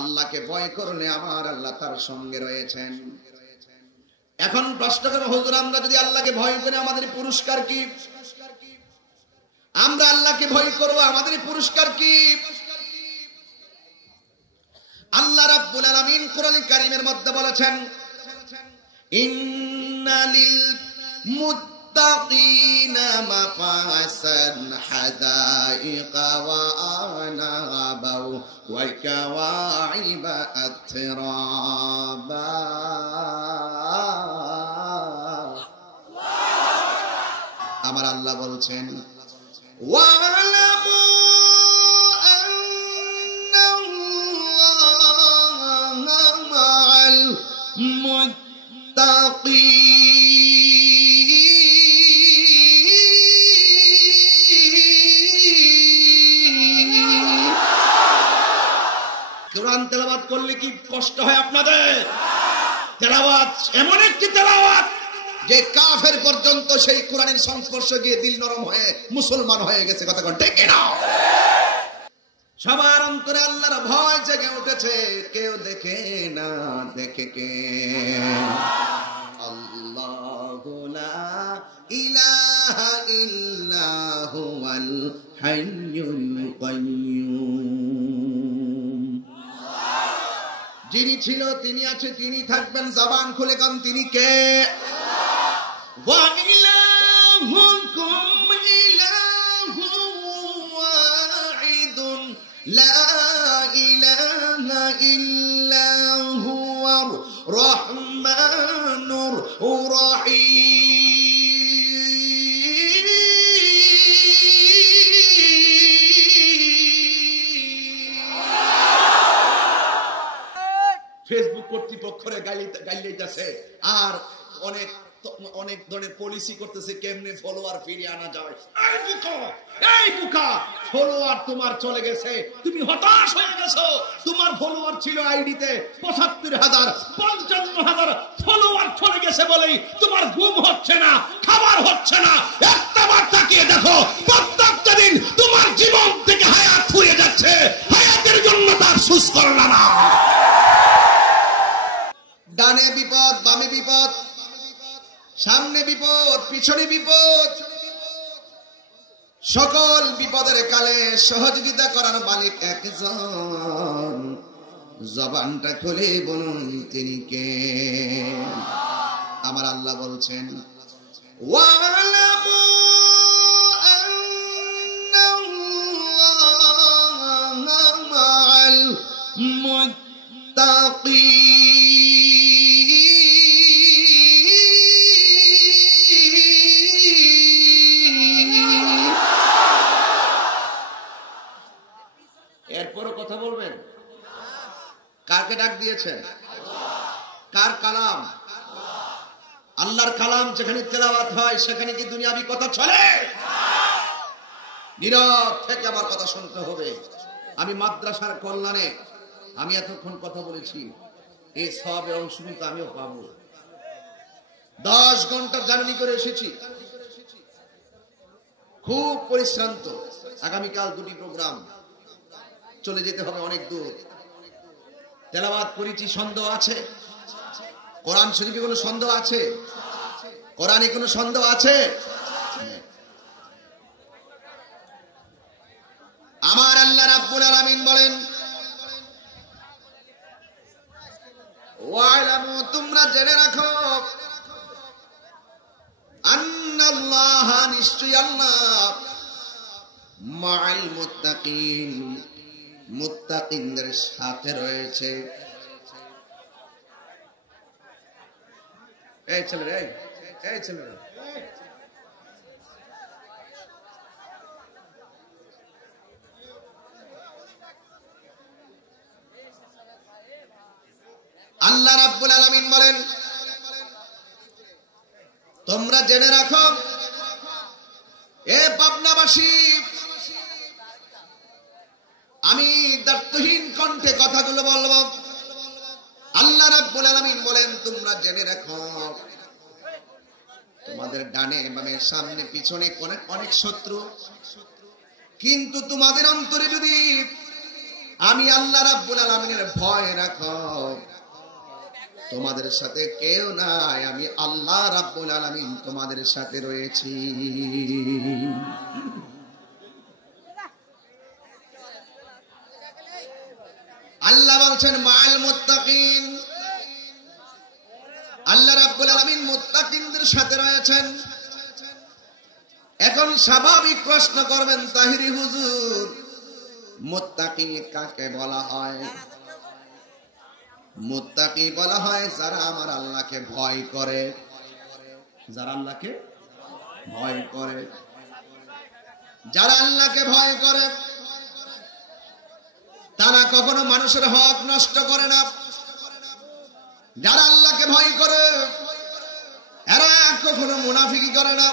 আল্লাহকে ভয় করলে আমার আল্লাহ তার সঙ্গে রয়েছেন। এখন প্রশ্ন করো, হুজুর আমরা যদি আল্লাহকে ভয় করি আমাদের পুরস্কার কি? আমরা আল্লাহকে ভয় করব, আমাদের পুরস্কার কি? আল্লাহ রাব্বুল আলামিন কোরআনে কারীমের মধ্যে বলেছেন, ইন্নালিল মুত্তাকিনা মাফাসান হাদাইকা ওয়া আনাবা ওয়া কাওয়াইবা আতরাবা। আমার আল্লাহ বলছেন, ওয়ালামু আন্নাল্লাহা মা'আল মুত্তাকিন। কোরআন তেলাওয়াত করলে কি কষ্ট হয় আপনাদের? তেলাওয়াত এমন একটি তেলাওয়াত যে কাফের পর্যন্ত সেই কোরআনের সংস্পর্শে গিয়ে দিল নরম হয়ে মুসলমান হয়ে গেছে। কথা কোন ঠিক না? সবার অন্তরে আল্লাহর ভয় জেগে উঠেছে। কেউ দেখে না, দেখে কে? আল্লাহু লা ইলাহা ইল্লা হুয়াল হাইয়ুল কাইয়্যুম। যিনি ছিল, তিনি আছে, তিনি থাকবেন। জবান খুলে গান, তিনি কে? ওয়া ইলাহুকুম ইলাহুন ওয়াহিদুন লা ইলাহা ইল্লা হুয়ার রহমানুর রহিম। ফেসবুক কর্তৃপক্ষরে গাইলেইতেছে আর অনেক ধরনের পলিসি করতেছে কেমনে ফলোয়ার ফিরিয়ে আনা যায়। এই বুকা, ফলোয়ার তোমার চলে গেছে, তুমি হতাশ হয়ে গেছো। তোমার ফলোয়ার ছিল আইডিতে ৭৫,০০০, ৫৫,০০০ ফলোয়ার চলে গেছে বলেই তোমার ঘুম হচ্ছে না, খাবার হচ্ছে না। একটাবার তাকিয়ে দেখো, প্রত্যেকটা দিন তোমার জীবন থেকে হায়াত ফুরিয়ে যাচ্ছে। হায়াতের জন্য তার সুস করো না। ডানে বিপদ, বামে বিপদ, সামনে বিপদ, পিছনে বিপদ। সকল বিপদের কালে সহযোগিতা করার মালিক একজন। জবানটা খুলে বলুন তিনি কে? আমার আল্লাহ বলছেন, ওয়ালামু আন্নাল্লাহা মা'আল মুত্তাকিন। এরপরও কথা বলবেন? কাকে ডাক দিয়েছেন? কার কালাম? আল্লাহর কালাম যেখানে তেলাওয়াত হয় সেখানে কি দুনিয়াবি কথা চলে? নীরব থেকে আমার কথা শুনতে হবে। আমি মাদ্রাসার কল্যাণে আমি এতক্ষণ কথা বলেছি, এই সওয়াবের অংশ কিন্তু আমিও পাবো। 10 ঘন্টা জার্নি করে এসেছি, খুব পরিশ্রান্ত। আগামীকাল 2টি প্রোগ্রাম, চলে যেতে হবে অনেক দূর। তেলাওয়াত করেছি, সন্দেহ আছে? কোরআন শরীফে কোনো সন্দেহ আছে? কোরআনে কোনো সন্দেহ আছে? আমার আল্লাহ রাব্বুল আলামিন বলেন, ওয়ালামু, তোমরা জেনে রাখো, আন্নাল্লাহা, নিশ্চয়ই আল্লাহ, মা'আল মুত্তাকিন, মুত্তাকিনদের সাথে রয়েছে। এই ছেলেরা, এই ছেলেরা, আল্লাহ রাব্বুল আলামিন বলেন, তোমরা জেনে রাখো, এ পাবনাবাসী, আমি দায়িত্বহীন কণ্ঠে কথাগুলো বলবো। আল্লাহ রাব্বুল আলামিন বলেন, তোমরা জেনে রাখো, তোমাদের ডানে বামে সামনে পিছনে অনেক শত্রু, কিন্তু তোমাদের অন্তরে যদি আমি আল্লাহ রাব্বুল আলামিনের ভয় রাখো, তোমাদের সাথে কেউ নাই, আমি আল্লাহ রাব্বুল আলামিন তোমাদের সাথে রয়েছি। আল্লাহ বলছেন মাআল মুত্তাকিন, আল্লাহ রাব্বুল আলামিন মুত্তাকিনদের সাথে রয়েছেন। এখন স্বাভাবিক প্রশ্ন করবেন তাহিরি হুজুর, মুত্তাকি কাকে বলা হয়? মুত্তাকি বলা হয় যারা আমার আল্লাহকে ভয় করে, যারা আল্লাহকে ভয় করে, যারা আল্লাহকে ভয় করে তারা কখনো মানুষের হক নষ্ট করে না। যারা আল্লাহকে ভয় করে এরা কখনো মুনাফিকি করে না।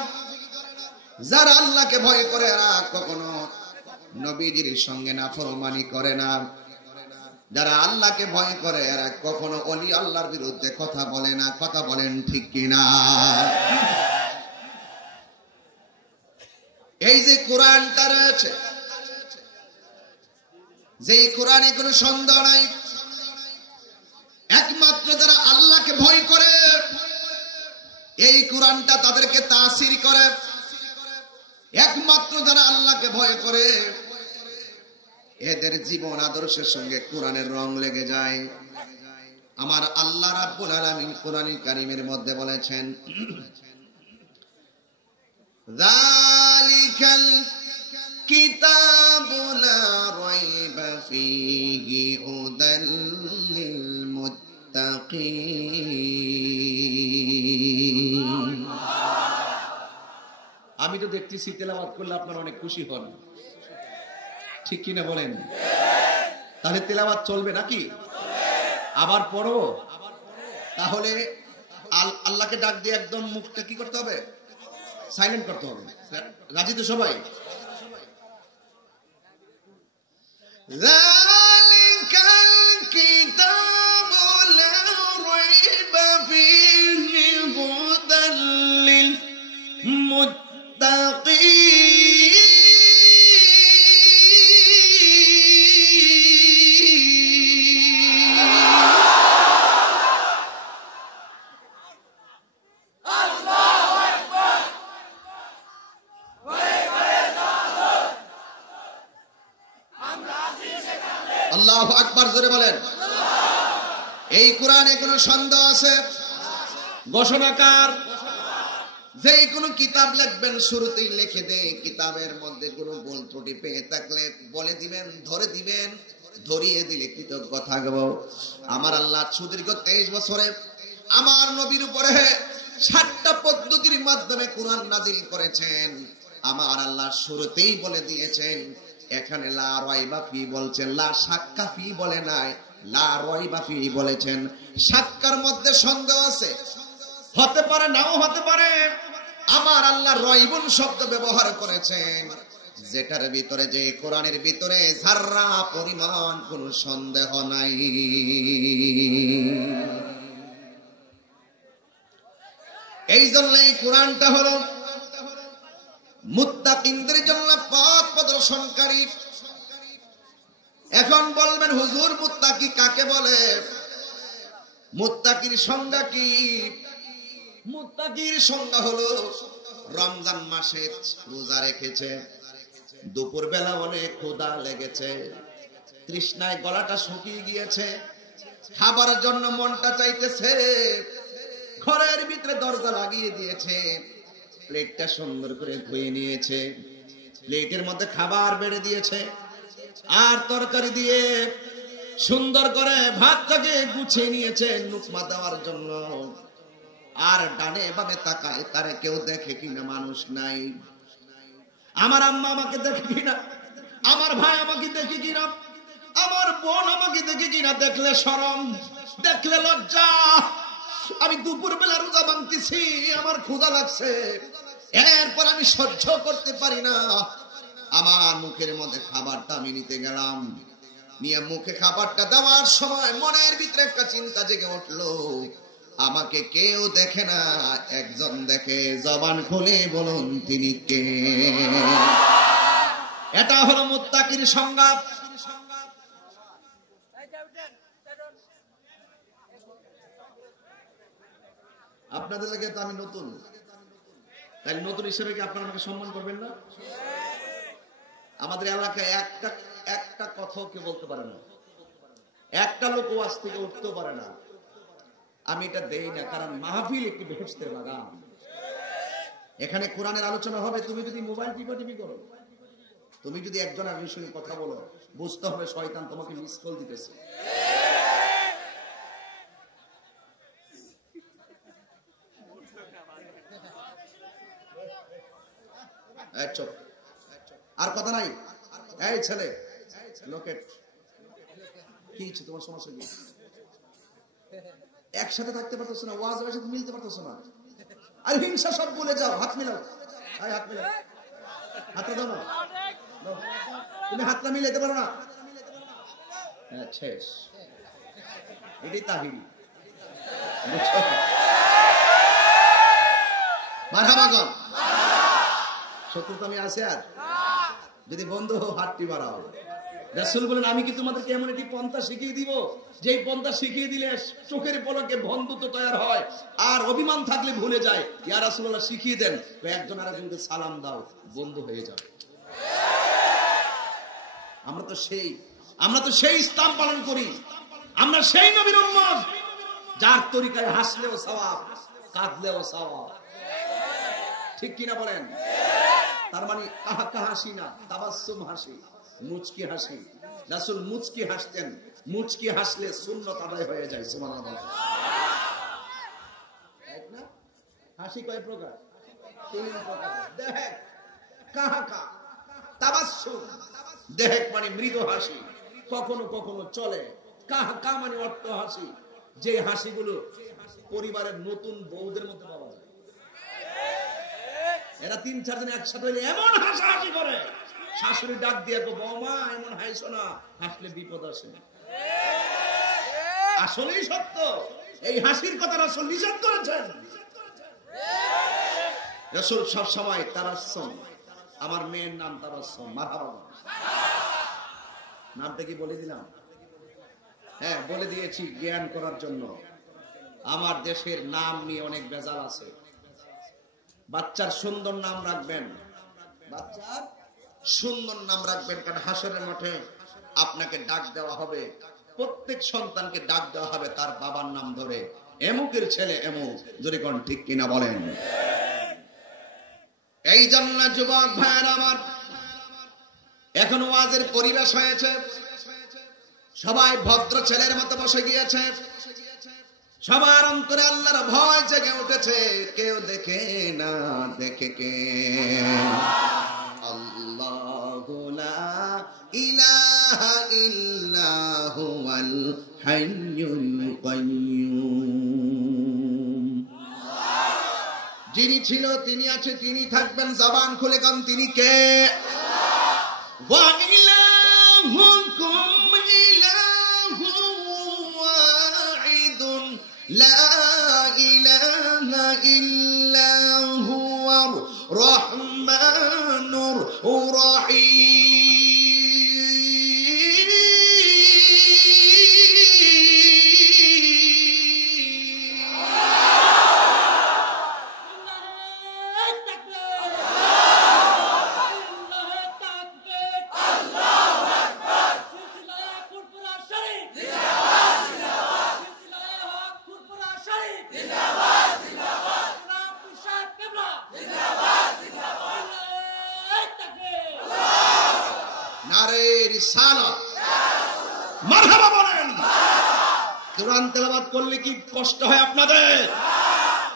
যারা আল্লাহকে ভয় করে এরা কখনো নবীজির সঙ্গে নাফরমানি করে না। যারা আল্লাহকে ভয় করে এরা কখনো ওলি আল্লাহর বিরুদ্ধে কথা বলে না। কথা বলেন ঠিক কিনা? এই যে কোরআনটা রয়েছে, যেই কোরআনে কোনো সন্দেহ নাই, একমাত্র যারা আল্লাহকে ভয় করে এই কোরআনটা তাদেরকে তাসির করে। একমাত্র যারা আল্লাহকে ভয় করে এদের জীবন আদর্শের সঙ্গে কোরআনের রং লেগে যায়। আমার আল্লাহ রাব্বুল আলামিন কোরআন কারীমের মধ্যে বলেছেন, যালিকাল কিতাবু লা রাইবা ফীহি হুদাল লিল মুত্তাকিন। আমি তো দেখতেছি তেলাওয়াত করলে আপনারা অনেক খুশি হন, ঠিক কিনা বলেন? তাহলে তেলাওয়াত চলবে নাকি? আবার পড়ো। তাহলে আল্লাহকে ডাক দিয়ে একদম মুখটা কি করতে হবে? সাইলেন্ট করতে হবে। রাজি তো সবাই? যালিকাল কিতাবু লা রাইবা ফীহি হুদাল লিল মুত্তাকিন। আল্লাহু আকবার, জোরে বলেন। এই কোরআনে কোন সন্দেহ আছে? ঘোষণাকার যেই কোনো কিতাব লিখবেন শুরুতেই লিখে দেয়, কিতাবের মধ্যে কোনো ভুল ত্রুটি পেয়ে থাকলে বলে দিবেন, ধরে দিবেন, ধরিয়ে দিলে কৃতজ্ঞ থাকবো। আমার আল্লাহ সুদীর্ঘ 23 বছরে আমার নবীর উপরে 7টা পদ্ধতির মাধ্যমে কোরআন নাজিল করেছেন। আমার আল্লাহ শুরুতেই বলে দিয়েছেন, এখানে লা রাইবা ফি বলছেন, লা শাক্কা ফি বলে নাই, লা রাইবা ফি বলেছেন। শাক্কার মধ্যে সন্দেহ আছে, হতে পারে নাও হতে পারে। আমার আল্লাহ রাইবুন শব্দ ব্যবহার করেছেন, যেটার ভিতরে, যে কোরআনের ভিতরে যাররা পরিমাণ কোন সন্দেহ নাই। এই জন্য এই কোরআনটা হলো মুত্তাকিনদের জন্য পথ প্রদর্শনকারী। এখন বলবেন হুজুর মুত্তাকি কাকে বলে? মুত্তাকির সংজ্ঞা কি? মুত্তাকির সংজ্ঞা হলো রমজান মাসে রোজা রেখেছে, দুপুর বেলা অনেক ক্ষুধা লেগেছে, তৃষ্ণায় গলাটা শুকিয়ে গিয়েছে, খাবারের জন্য মনটা চাইতেছে, ঘরের ভিতরে দরজা লাগিয়ে দিয়েছে, প্লেটটা সুন্দর করে ধুয়ে নিয়েছে, প্লেটের মধ্যে খাবার বেড়ে দিয়েছে, আর তরকারি দিয়ে সুন্দর করে ভাতটাকে গুছিয়ে নিয়েছে লুকমা দেওয়ার জন্য। আর ডানে বামে তাকায়, তারে কেউ দেখে কিনা? মানুষ নাই। আমার আম্মা আমাকে দেখে কিনা? আমার ভাই আমাকে দেখে কিনা? আমার বোন আমাকে দেখে কিনা? দেখলে শরম, দেখলে লজ্জা। আমি দুপুর বেলা রোজা ভাঙতেছি, আমার ক্ষুধা লাগছে, এরপর আমি সহ্য করতে পারি না, আমার মুখের মধ্যে খাবারটা আমি নিতে গেলাম, নিয়ে মুখে খাবারটা দেওয়ার সময় মনের ভিতরে একটা চিন্তা জেগে উঠলো, আমাকে কেউ দেখে না, একজন দেখে, জবান খুলে বলুন তিনি কে? এটা হলো মুত্তাকির সংজ্ঞা। আপনাদের লাগে তো আমি নতুন, তাই নতুন হিসেবে কি আপনারা আমাকে সম্মান করবেন না? আমাদের এলাকায় একটা কথাও কেউ বলতে পারে না, একটা লোক ওয়াজ থেকে উঠতেও পারে না। আমি এটা দেই না, কারণ মাহফিল একটি বেহেশতের বাগান। এখানে কোরআনের আলোচনা হবে। তুমি যদি মোবাইল টিপি করো, তুমি যদি একজন আরেকজনের সঙ্গে কথা বলো, বুঝতে হবে শয়তান তোমাকে মিস কল দিতেছে। আর কথা নাই। এই ছেলে লোকেট, কি তোমার সমস্যা কি? একসাথে থাকতে পারতেছ না, ওয়াজ ওয়াজে মিলতে পারতেছ না, আর হিংসা সব বলে যাও। হাত মিলাও, হাত মিলাও, হাতটা দাও না। তুমি হাতটা মিলাইতে পারো না, শেষ। এটাই তাহিরি। মারহাবাগন শত্রুতা আমি আছে। আর যদি বন্ধু হাতটি বাড়াও। রাসূল বলেন, আমি কি তোমাদেরকে এমন একটি পন্থা শিখিয়ে দিব, যেই পন্থা শিখিয়ে দিলে চোখের পলকে বন্ধুত্ব তৈরি হয়, আর অভিমান থাকলে ভুলে যায়। ইয়া রাসূলুল্লাহ শিখিয়ে দেন, একজন আরেকজনকে সালাম দাও, বন্ধু হয়ে যাবে। আমরা তো সেই ইসলাম পালন করি। আমরা সেই নবীর উম্মত, যার তরিকায় হাসলেও সওয়াব, কাঁদলেও সওয়াব। ঠিক কিনা বলেন? তার মানে কাহা হাসি না, তাবাসসুম হাসি, মুচকি হাসি। রাসূল মুচকি হাসতেন, মুচকি হাসলে সুন্নাত আদায় হয়ে যায়। সুবহানাল্লাহ। ঠিক না? হাসি কয় প্রকার? 3 প্রকার। দেহেক, কাহা, তাবাসসুম। দেহেক মানে মৃদু হাসি, কখনো কখনো চলে। কাহা মানে অট্ট হাসি, যে হাসিগুলো পরিবারের নতুন বউদের মধ্যে পাওয়া যায়। এরা 3-4 জন একসাথে হইলে এমন হাসাহাসি করে, শাশুড়ি ডাক দিয়ে, বৌমা এমন হাসো না, হাসলে বিপদ আসে। আসলেই সত্য, এই হাসির কথা রাসূল নিষেধ করেছেন। রাসূল সব সময় তাবাসসুম, আমার মেয়ের নাম তাবাসসুম। মারহাবা। নামটা কি বলে দিলাম? হ্যাঁ, বলে দিয়েছি জ্ঞান করার জন্য। আমার দেশের নাম নিয়ে অনেক ভেজাল আছে। বাচ্চার সুন্দর নাম রাখবেন, বাচ্চার সুন্দর নাম রাখবেন, কারণ হাসরের মাঠে আপনাকে ডাক দেওয়া হবে, প্রত্যেক সন্তানকে ডাক দেওয়া হবে তার বাবার নাম ধরে। এমুকের ছেলে এমুক, যদি কোন ঠিক কিনা বলেন। এই জন্য যুবক ভাইয়েরা আমার, এখন ওয়াজের পরিবেশ হয়েছে, সবাই ভদ্র ছেলের মতো বসে গিয়েছে, সবার অন্তরে আল্লাহর ভয় জেগে উঠেছে। কেউ দেখে না, দেখে কে? আল্লাহু লা ইলাহা ইল্লা হুয়াল হাইয়ুল কাইয়্যুম। যিনি ছিল, তিনি আছে, তিনি থাকবেন। জবান খুলে গান, তিনি কে? ওয়া ইলাহুকুম ইলাহু ওয়াহিদুন লা ইলাহা ইল্লা হুয়ার রহমানুর রহিম। মারহাবা বলেন। কোরআন তেলাওয়াত করলে কি কষ্ট হয় আপনাদের?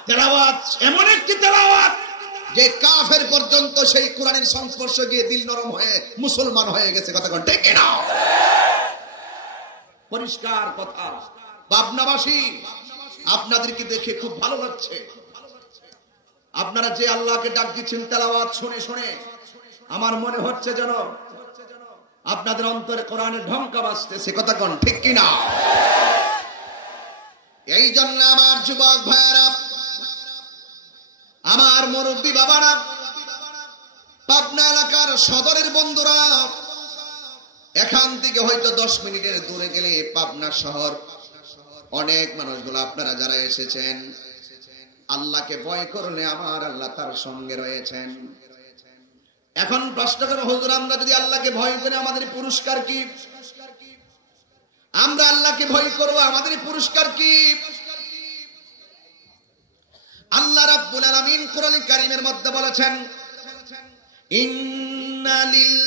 তেলাওয়াত এমন একটি তেলাওয়াত যে কাফের পর্যন্ত সেই কোরআনের সংস্পর্শ গিয়ে দিল নরম হয়ে মুসলমান হয়ে গেছে। কথা কোন ঠিক কিনা? পরিষ্কার কথা। পাবনাবাসী, আপনাদেরকে দেখে খুব ভালো লাগছে। আপনারা যে আল্লাহকে ডাক দিচ্ছেন তেলাওয়াত শুনে শুনে, আমার মনে হচ্ছে যেন আপনাদের অন্তরে কোরআনের ঢঙ্কা বাজতেছে। কথা কোন ঠিক কিনা? এই জন্য আমার যুবক ভাইয়েরা, আমার মুরব্বী বাবারা, পাবনা এলাকার সদরের বন্ধুরা, এখান থেকে হয়তো 10 মিনিটের দূরে গেলে পাবনা শহর, অনেক মানুষগুলো আপনারা যারা এসেছেন, আল্লাহকে ভয় করলে আমার আল্লাহ তার সঙ্গে রয়েছেন। এখন প্রশ্ন করো, হুজুর আমরা যদি আল্লাহকে ভয় করি আমাদের পুরস্কার কি? আমরা আল্লাহকে ভয় করব, আমাদের পুরস্কার কি? আল্লাহ রাব্বুল আলামিন কোরআন কারীমের মধ্যে বলেছেন, ইন্নালিল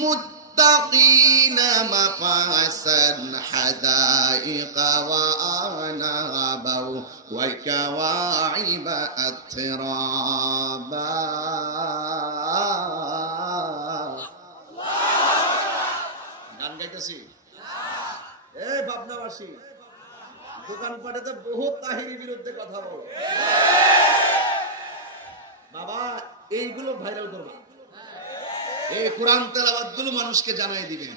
মুত্তাকিনা মাফাসান হাদাইকা ওয়া আনাবা ওয়া কাওয়াইবা আতরাবা। গান গাইতেছি ভাবনাবাসী, দোকানপাটে তো বহু তাহিরির বিরুদ্ধে কথা বলে, বাবা এইগুলো ভাইরাল করবা, এই কোরআন তেলাওয়াত গুলো মানুষকে জানাই দিবেন।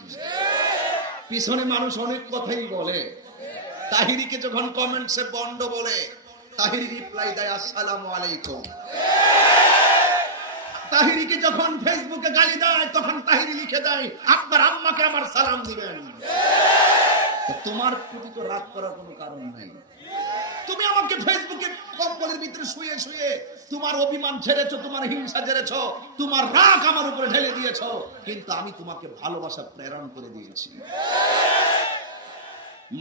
পিছনে মানুষ অনেক কথাই বলে, তাহিরিকে যখন কমেন্টসে বন্ড বলে, তাহিরি রিপ্লাই দেয় আসসালামু আলাইকুম। তাহিরিকে যখন ফেসবুকে গালি দেয়, তখন তাহিরি লিখে দেয় আপনার আম্মাকে আমার সালাম দিবেন। তোমার প্রতি তো রাগ করার কোনো কারণ নাই। তুমি আমাকে ফেসবুকে কম্বলের ভিতরে শুয়ে শুয়ে তোমার অভিমান ছেড়েছো, তোমার হিংসা ছেড়েছো, তোমার রাগ আমার উপরে ঢেলে দিয়েছো, কিন্তু আমি তোমাকে ভালোবাসা প্রেরণ করে দিয়েছি।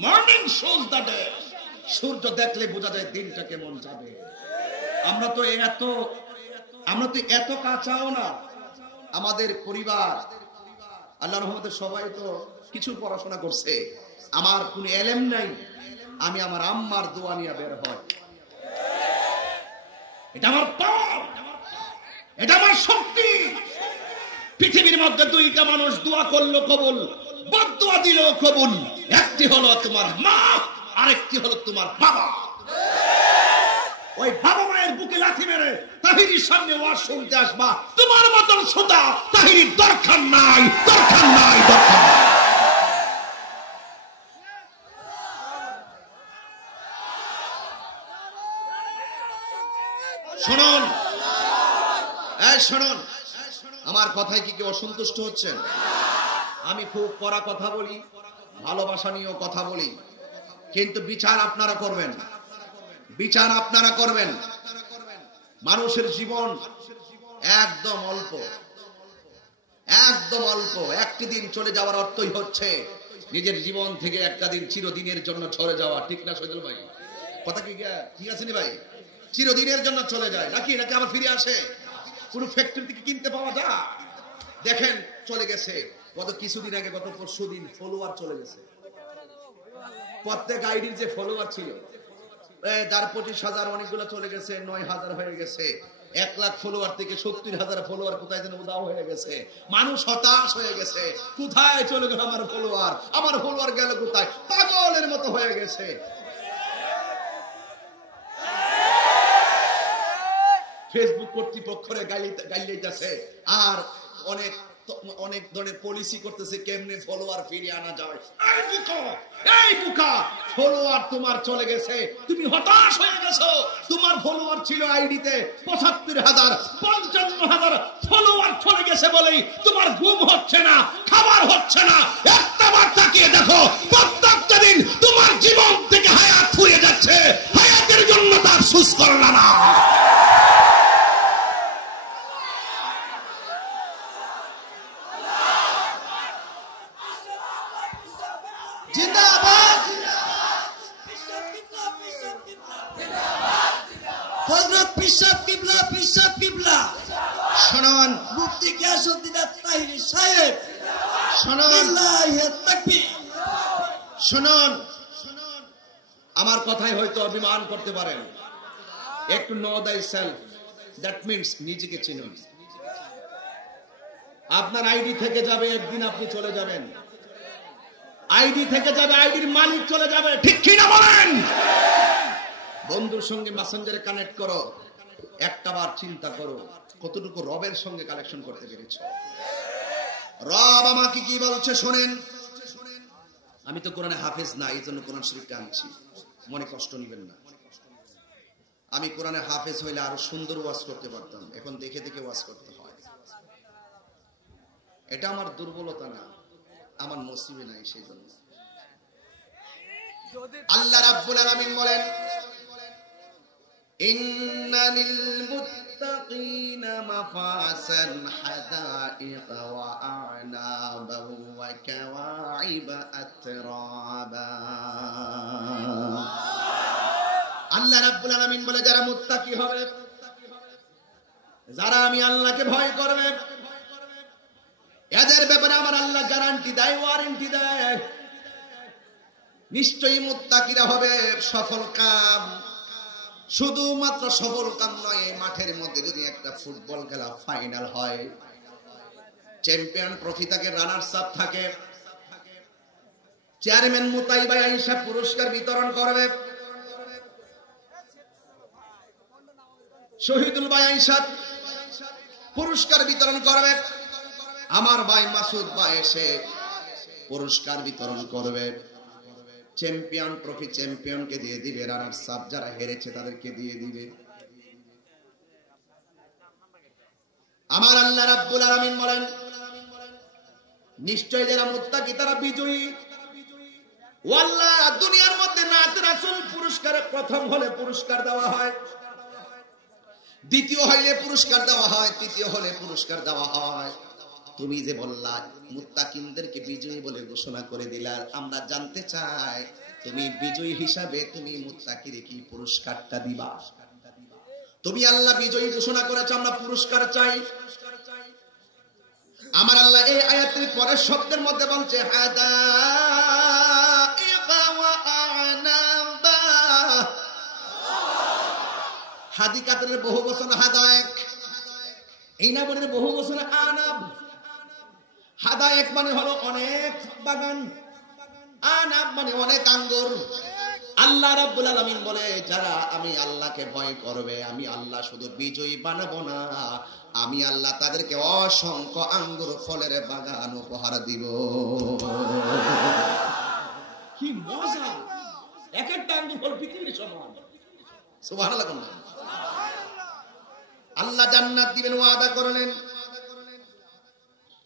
মর্নিং শোজ দ্য ডে, সূর্য দেখলে বোঝা যায় দিনটা কেমন যাবে। আমরা তো এত কাঁচাও না। আমাদের পরিবার আল্লাহর রহমতে সবাই তো কিছু পড়াশোনা করছে, আমার কোনো এলেম নাই। আমি আমার আম্মার দোয়া নিয়ে বের হয়, এটা আমার পাওয়ার, এটা আমার শক্তি। পৃথিবীর মধ্যে দুইটা মানুষ দোয়া করলো কবুল, বদদোয়া দিল কবুল। একটি হলো তোমার মা, আরেকটি হলো তোমার বাবা। ওই বাবা মায়ের বুকে লাথি মেরে তাহিরির সামনে ওয়াজ শুনতে আসবা, তোমার মতন শ্রোতা তাহিরির দরকার নাই, দরকার নাই, দরকার নাই। শুনুন, শুনুন, আমার কথায় কি কেউ অসন্তুষ্ট হচ্ছেন? আমি খুব কড়া কথা বলি, ভালোবাসা নিয়েও কথা বলি, কিন্তু বিচার আপনারা করবেন, বিচার আপনারা করবেন। মানুষের জীবন একদম অল্প, একদম অল্প। একটি দিন চলে যাওয়ার অর্থই হচ্ছে নিজের জীবন থেকে একটা দিন চিরদিনের জন্য চলে যাওয়া। ঠিক না সৈদুল ভাই? কথা কি ঠিক আছে নি ভাই? চিরদিনের জন্য চলে যায় নাকি আবার ফিরে আসে? কোন ফ্যাক্টরি থেকে কিনতে পাওয়া যায়? দেখেন চলে গেছে, গত কিছুদিন আগে, গত পরশুদিন ফলোয়ার চলে গেছে। প্রত্যেক আইডির যে ফলোয়ার ছিল, যার 25,000 অনেকগুলো চলে গেছে, 9,000 হয়ে গেছে। 1 লাখ ফলোয়ার থেকে 70,000 ফলোয়ার কোথায় যেন উদাও হয়ে গেছে। মানুষ হতাশ হয়ে গেছে, কোথায় চলে গেল আমার ফলোয়ার, আমার ফলোয়ার গেল কোথায়, পাগলের মতো হয়ে গেছে। ফেসবুক কর্তৃপক্ষের গাইলেইতেছে, আর অনেক ধরনের পলিসি করতেছে কেমনে ফলোয়ার ফিরিয়ে আনা যায়। এই বোকা, ফলোয়ার তোমার চলে গেছে, তুমি হতাশ হয়ে গেছো। তোমার ফলোয়ার ছিল আইডিতে 75,000, 55,000 ফলোয়ার চলে গেছে বলেই তোমার ঘুম হচ্ছে না, খাবার হচ্ছে না। একটা বার তাকিয়ে দেখো, প্রত্যেকটা দিন তোমার জীবন থেকে হায়াত ফুরিয়ে যাচ্ছে, হায়াতের জন্য তার সুস করলা না। শুনুন, মুফতি গিয়াসউদ্দিন তাহিরি সাহেব, শুনুন, আমার কথাই হয়তো অভিমান করতে পারেন। একটু নো দাই সেলফ, দ্যাট মিন্স নিজেকে চিনুন। আপনার আইডি থেকে যাবে, একদিন আপনি চলে যাবেন। আইডি থেকে যাবে, আইডির মালিক চলে যাবে, ঠিক কি না বলেন? বন্ধুর সঙ্গে মেসেঞ্জারে কানেক্ট করো, একটা বার চিন্তা করো কতটুকু রবের সঙ্গে কালেকশন করতে পেরেছো। রব আমাকে কি বলছে শোনেন। আমি তো কোরআনে হাফেজ না, এই জন্য কোরআন শরীফটা আনছি, মনে কষ্ট নিবেন না। আমি কোরআনে হাফেজ হইলে আরো সুন্দর ওয়াজ করতে পারতাম, এখন দেখে দেখে ওয়াজ করতে হয়। এটা আমার দুর্বলতা না, আমার নসিবে নাই, সেই জন্য। আল্লাহ রাব্বুল আলামিন বলেন, ইন্না লিল মুত্তাকিনা মাফাসান হাদাইকা ওয়া আ'নাবা ওয়া কাওয়াইবা আতরাবা। আল্লাহ রাব্বুল আলামিন বলে যারা মুত্তাকি হবে, যারা আমি আল্লাহকে ভয় করবে, এদের ব্যাপারে আমার আল্লাহ গ্যারান্টি দেয়, ওয়ারেন্টি দেয়, নিশ্চয়ই মুত্তাকিরা হবে সফল কাম। শুধুমাত্র সফল কাম নয়, এই মাঠের মধ্যে যদি একটা ফুটবল খেলা ফাইনাল হয়, চ্যাম্পিয়ন ট্রফি থাকে, রানার্স আপ থাকে, চেয়ারম্যান মুতাইবা আয়েশা পুরস্কার বিতরণ করবে, শহীদুল ভাই আয়েশা পুরস্কার বিতরণ করবে, আমার ভাই মাসুদ ভাই এসে পুরস্কার বিতরণ করবে, চ্যাম্পিয়ন ট্রফি চ্যাম্পিয়নকে দিয়ে দিবে, রানার্স আপ যারা হেরেছে তাদেরকে দিয়ে দিবে। আমার আল্লাহ রাব্বুল আলামিন বলেন নিশ্চয় যারা মুত্তাকি তারা বিজয়ী। ওয়াল্লাহ দুনিয়ার মধ্যে নাত রাসূল পুরস্কার প্রথম হলে পুরস্কার দেওয়া হয়, দ্বিতীয় হইলে পুরস্কার দেওয়া হয়, তৃতীয় হলে পুরস্কার দেওয়া হয়। তুমি যে বললা মুত্তাকিনদেরকে বিজয়ী বলে ঘোষণা করে দিলা, আমরা জানতে চাই তুমি বিজয়ী হিসাবে তুমি মুত্তাকিরে কি পুরস্কারটা দিবা? তুমি আল্লাহ বিজয়ী ঘোষণা করেছ, আমরা পুরস্কার চাই। আমার আল্লাহ এই আয়াতের পরের শব্দের মধ্যে বলছে হাদাইকা ওয়া আ'নাবা। হাদিকাতের বহু বচন হাদায়েক, এই নামের বহু বচন আনাব। হাদায়েক মানে হলো অনেক বাগান, আনাব মানে অনেক আঙ্গুর। আল্লাহ রাব্বুল আলামিন বলে যারা আমি আল্লাহকে ভয় করবে, আমি আল্লাহ শুধু বিজয়ী বানাবো না, আমি আল্লাহ তাদেরকে অসংখ্য আঙ্গুর ফলের বাগান উপহার দিব। কি মজা! এক একটা আঙ্গুর ফল পৃথিবীর সমান। সুবহানাল্লাহ। আল্লাহ জান্নাত দিবেন ওয়াদা করলেন।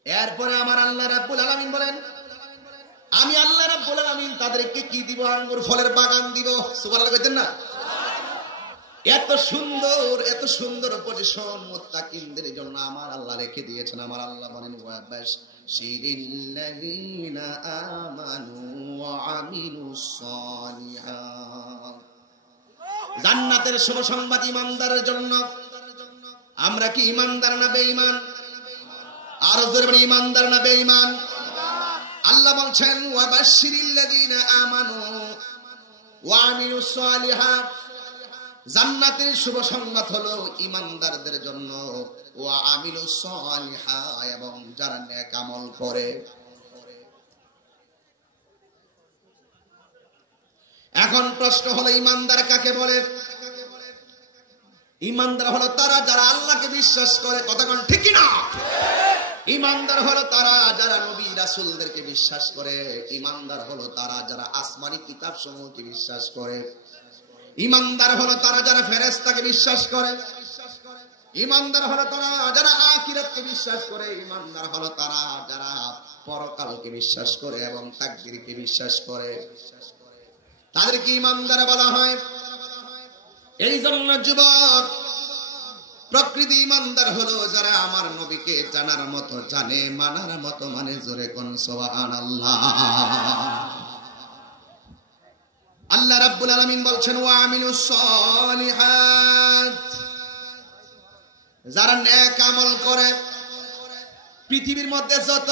এরপরে আমার আল্লাহ রাব্বুল আলামিন বলেন আমি আল্লাহ রাব্বুল আলামিন তাদেরকে কি দিব? আঙ্গুর ফলের বাগান দিব। সুবহানাল্লাহ কইতেন না? এত সুন্দর পজিশন মুত্তাকিনদের জন্য আমার আল্লাহ রেখে দিয়েছেন। আমার আল্লাহ বলেন ওয়াবাশশিরিল্লাযীনা আমানু ওয়া আমিলুস সালিহাত। জান্নাতের শুভ সংবাদ ঈমানদারের জন্য। আমরা কি ঈমানদার না বেঈমান? আর জোরে বলি ঈমানদার না বেঈমান? আল্লাহ বলছেন ওয়াবাশশিরিল্লাযীনা আমানু ওয়া আমিলুস সালিহাত। জান্নাতের শুভ সংবাদ হলো ঈমানদারদের জন্য, ওয়া আমিলুস সালিহাত, এবং যারা নেক আমল করে। এখন প্রশ্ন হলো ঈমানদার কাকে বলে? ঈমানদার হলো তারা যারা আল্লাহকে বিশ্বাস করে। কথা কোন ঠিক কি না? ঈমানদার হলো তারা যারা নবী রাসূলদেরকে বিশ্বাস করে। ঈমানদার হলো তারা যারা আসমানি কিতাব সমূহকে বিশ্বাস করে। ঈমানদার হলো তারা যারা ফেরেশতাকে বিশ্বাস করে। ঈমানদার হলো তারা যারা আখিরাতকে বিশ্বাস করে। ঈমানদার হলো তারা যারা পরকালকে বিশ্বাস করে এবং তাকদীরকে বিশ্বাস করে। তাদেরকে ঈমানদার বলা হয়। এই জন্য যুবক, প্রকৃতি ঈমানদার হলো যারা আমার নবীকে জানার মতো জানে, মানার মতো মানে। জোরে কোন সুবহানাল্লাহ। আল্লাহ রাব্বুল আলামিন বলছেন ওয়া আমিলুস সালিহাত। যারা নেক আমল করে। পৃথিবীর মধ্যে যত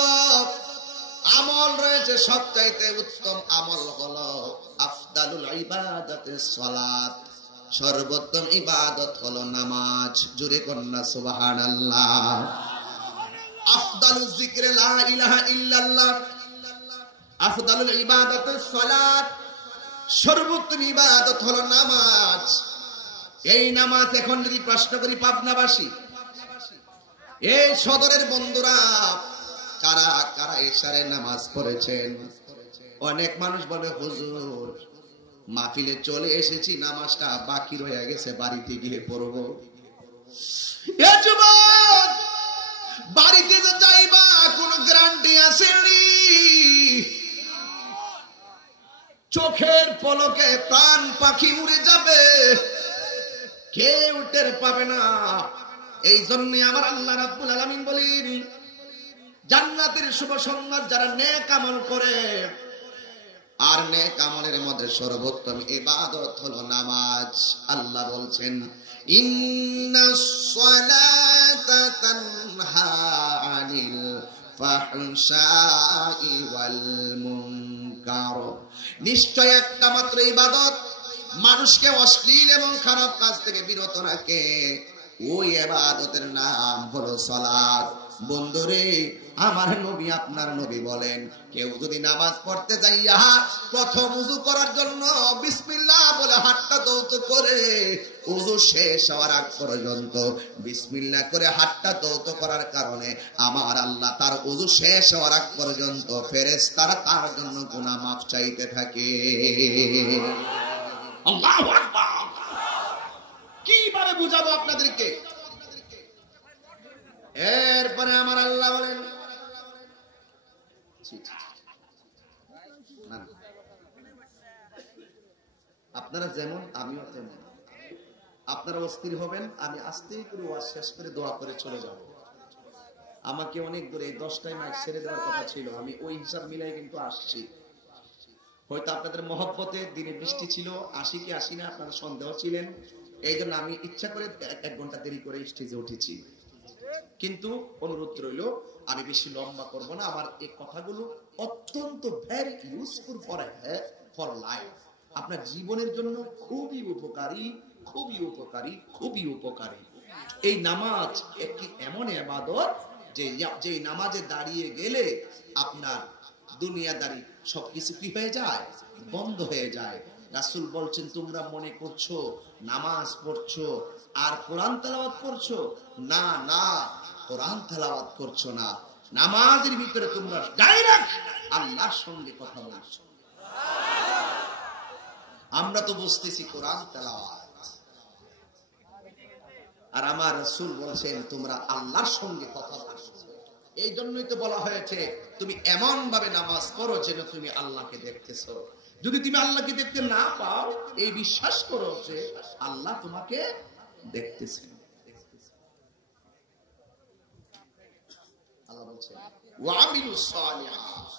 আমল রয়েছে সবচাইতে উত্তম আমল হলো আফদালুল ইবাদাতিস সালাত। সর্বোত্তম ইবাদত হলো নামাজ। জোরে কন্না সুবহানাল্লাহ। আফদালুজ যিকরি লা ইলাহা ইল্লাল্লাহ। আফদালুল ইবাদাতিস সালাত। সর্বোত্তম ইবাদত হলো নামাজ। এই নামাজ এখন যদি প্রশ্ন করি পাবনাবাসী, এই সদরের বন্ধুরা, কারা কারা এশারের নামাজ পড়েছেন? অনেক মানুষ বলে হুজুর মাহফিলে চলে এসেছি, নামাজটা বাকি রয়ে গেছে, বাড়িতে গিয়ে পড়বো। এ যুবক, বাড়িতে যে যাইবা কোনো গ্যারান্টি আসেনি। চোখের পলকে প্রাণ পাখি উড়ে যাবে, কেউ টের পাবে না। এই জন্য আমার আল্লাহ রাব্বুল আলামিন বলেন, জান্নাতের শুভ সংবাদ যারা নেক আমল করে, আর নেক আমলের মধ্যে সর্বোত্তম ইবাদত হলো নামাজ। আল্লাহ বলছেন, ইন্নাস সালাতা তানহা আনিল ফাহশাই ওয়াল মুনকার। নিশ্চয় একটা মাত্র ইবাদত মানুষকে অশ্লীল এবং খারাপ কাজ থেকে বিরত রাখে, ওই ইবাদতের নাম হলো সালাত। বন্ধুরে, আমার নবী আপনার নবী বলেন, কেউ যদি নামাজ পড়তে যাইয়া প্রথম ওযু করার জন্য বিসমিল্লাহ বলে হাতটা দৌত করে, ওযু শেষ হওয়ার আগ পর্যন্ত বিসমিল্লাহ করে হাতটা দৌত করার কারণে আমার আল্লাহ তার ওযু শেষ হওয়ার আগ পর্যন্ত ফেরেশতারা তার জন্য গুনাহ মাফ চাইতে থাকে। আল্লাহু আকবার। কিভাবে বুঝাবো আপনাদেরকে? এরপরে আমার আল্লাহ বলেন, আপনারা যেমন আমিও তেমন। আপনারা অস্থির হবেন, আমি আস্তে করে ওয়াজ শেষ করে দোয়া করে চলে যাব। আমাকে অনেক দূরে 10টায় মাইক ছেড়ে দেওয়ার কথা ছিল, আমি ওই হিসাব মিলাই কিন্তু আসছি। হয়তো আপনাদের মহব্বতে দিনে বৃষ্টি ছিল, আসি কি আসি না আপনারা সন্দেহ ছিলেন, এই জন্য আমি ইচ্ছা করে 1 ঘন্টা দেরি করে স্টেজে উঠেছি। কিন্তু অনুরোধ রইল, আমি বেশি লম্বা করব না। আমার এই কথাগুলো অত্যন্ত ভেরি ইউজফুল ফর লাইফ, আপনার জীবনের জন্য খুবই উপকারী, খুবই উপকারী, খুবই উপকারী। এই নামাজ একটি এমন ইবাদত যে নামাজে দাঁড়িয়ে গেলে আপনার দুনিয়াদারি সবকিছু কি হয়ে যায়, বন্ধ হয়ে যায়। রাসূল বলছেন, তোমরা মনে করছো নামাজ পড়ছো আর কোরআন তেলাওয়াত করছো, না না, কোরআন তেলাওয়াত করছো না, নামাজের ভিতরে তোমরা ডাইরেক্ট আল্লাহর সঙ্গে কথা বলছো। আমরা তো বুঝতেছি কোরআন তেলাওয়াত, আর আমার রাসূল বলেছেন তোমরা আল্লাহর সঙ্গে কথা বলছো। এই জন্যই তো বলা হয়েছে, তুমি এমন ভাবে নামাজ পড়ো যেন তুমি আল্লাহকে দেখতেছো। যদি তুমি আল্লাহকে দেখতে না পাও, এই বিশ্বাস করো যে আল্লাহ তোমাকে দেখতেছেন। আল্লাহ বলছেন, ওয়ামিলুস সালিহাত।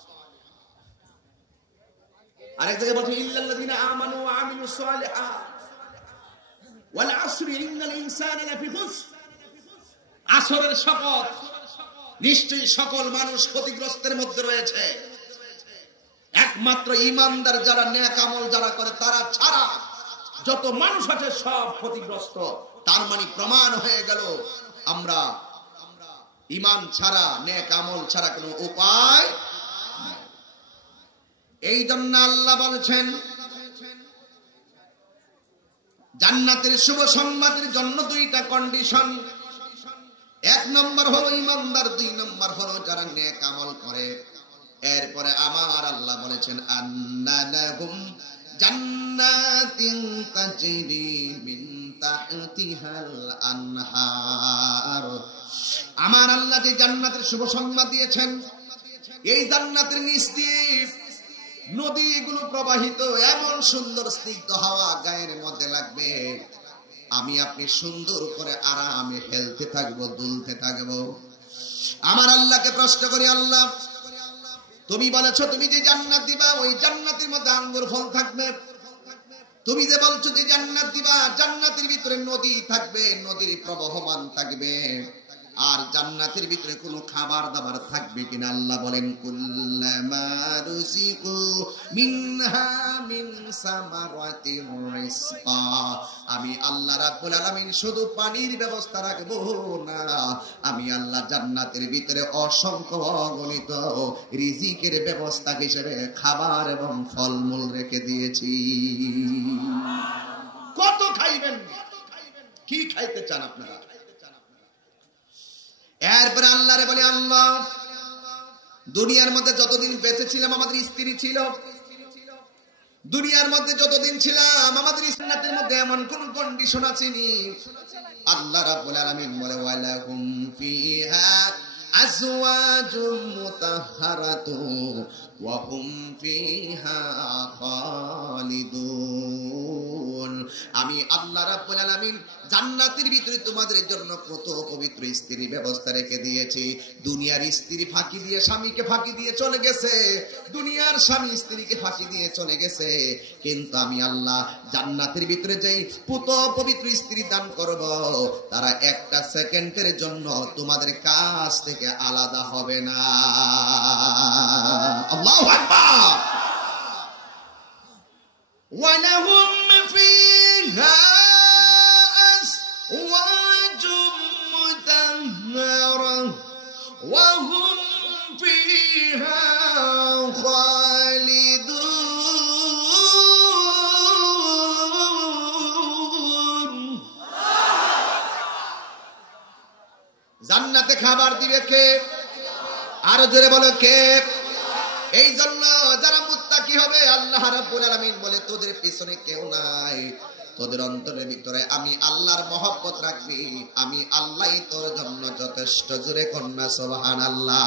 আরেক জায়গায় বলছে, ইল্লাল্লাযিনা আমানু ওয়া আমিলুস সালিহাত ওয়াল আসরি ইন্নাল ইনসানা লাফি খুসর। আসরের শপথ, নিশ্চয়ই সকল মানুষ ক্ষতিগ্রস্তের মধ্যে রয়েছে, একমাত্র ঈমানদার যারা নেক আমল যারা করে তারা ছাড়া যত মানুষ আছে সব ক্ষতিগ্রস্ত। তার মানে প্রমাণ হয়ে গেল আমরা ঈমান ছাড়া, নেক আমল ছাড়া কোনো উপায় নেই। এই জন্য আল্লাহ বলছেন, জান্নাতের শুভ সংবাদের জন্য 2টা কন্ডিশন। 1 নম্বর হলো ঈমানদার, 2 নম্বর হলো যারা নেক আমল করে। এরপরে আমার আল্লাহ বলেছেন, আন্না লাহুম জান্নাতিন তাজরি মিন তাহতিহাল আনহার। আমার আল্লাহ যে জান্নাতের শুভ সংবাদ দিয়েছেন, এই জান্নাতের নিচ দিয়ে নদীগুলো প্রবাহিত, এমন সুন্দর স্নিগ্ধ হাওয়া গায়ের মধ্যে লাগবে, আমি আপনি সুন্দর করে আরামে হেলতে থাকবো, দুলতে থাকবো। আমার আল্লাহকে প্রশ্ন করি, আল্লাহ তুমি বলেছো তুমি যে জান্নাত দিবা, ওই জান্নাতের মধ্যে আঙ্গুর ফল থাকবে। তুমি যে বলছো যে জান্নাত দিবা, জান্নাতের ভিতরে নদী থাকবে, নদীর প্রবাহমান থাকবে, আর জান্নাতের ভিতরে কোনো খাবার দাবার থাকবে কিনা? আল্লাহ বলেন, কুল্লামা রুজিকু মিনহা মিন সামারাতির রিজকা। আমি আল্লাহ রাব্বুল আলামিন শুধু পানির ব্যবস্থা রাখবো না, আমি আল্লাহ জান্নাতের ভিতরে অসংখ্য অগণিত রিজিকের ব্যবস্থা হিসেবে খাবার এবং ফলমূল রেখে দিয়েছি। কত খাইবেন, কি খাইতে চান আপনারা? এরপরে আল্লাহরে বলে, আল্লাহ দুনিয়ার মধ্যে যতদিন বেঁচে ছিলাম আমাদের স্ত্রী ছিল, দুনিয়ার মধ্যে যতদিন ছিলাম আমাদের জান্নাতের মধ্যে এমন কোন কন্ডিশন আসেনি। আল্লাহ রাব্বুল আলামিন বলে, ওয়ালাহুম ফিহা আজওয়াজুম মুতাহহারাতুন ওয়া হুম ফিহা খালিদুন। আমি আল্লাহ রাব্বুল আলামিন জান্নাতের ভিতরে তোমাদের জন্য কত পবিত্র স্ত্রীর ব্যবস্থা রেখে দিয়েছি। দুনিয়ার স্ত্রী ফাঁকি দিয়ে স্বামীকে ফাঁকি দিয়ে চলে গেছে, দুনিয়ার স্বামী স্ত্রীকে ফাঁকি দিয়ে চলে গেছে, কিন্তু আমি আল্লাহ জান্নাতের ভিতরে যেই পবিত্র স্ত্রী দান করব, তারা একটা সেকেন্ডের জন্য তোমাদের কাছ থেকে আলাদা হবে না। আল্লাহু আকবার। ওয়ালাহুম ফিহা আজওয়াজুম মুতাহহারা ওয়া হুম ফিহা খালিদুন। জান্নাতে খাবার দিবে কে? আরো জোরে বলো কে? এই জন্য যারা মুত্তাকি হবে, আল্লাহ রাব্বুল আলামিন বলে তোদের পিছনে কেউ নাই, তোদের অন্তরের ভিতরে আমি আল্লাহর মহব্বত রাখবি, আমি আল্লাহই তোর জন্য যথেষ্ট। জোরে কন্যা সুবহানাল্লাহ।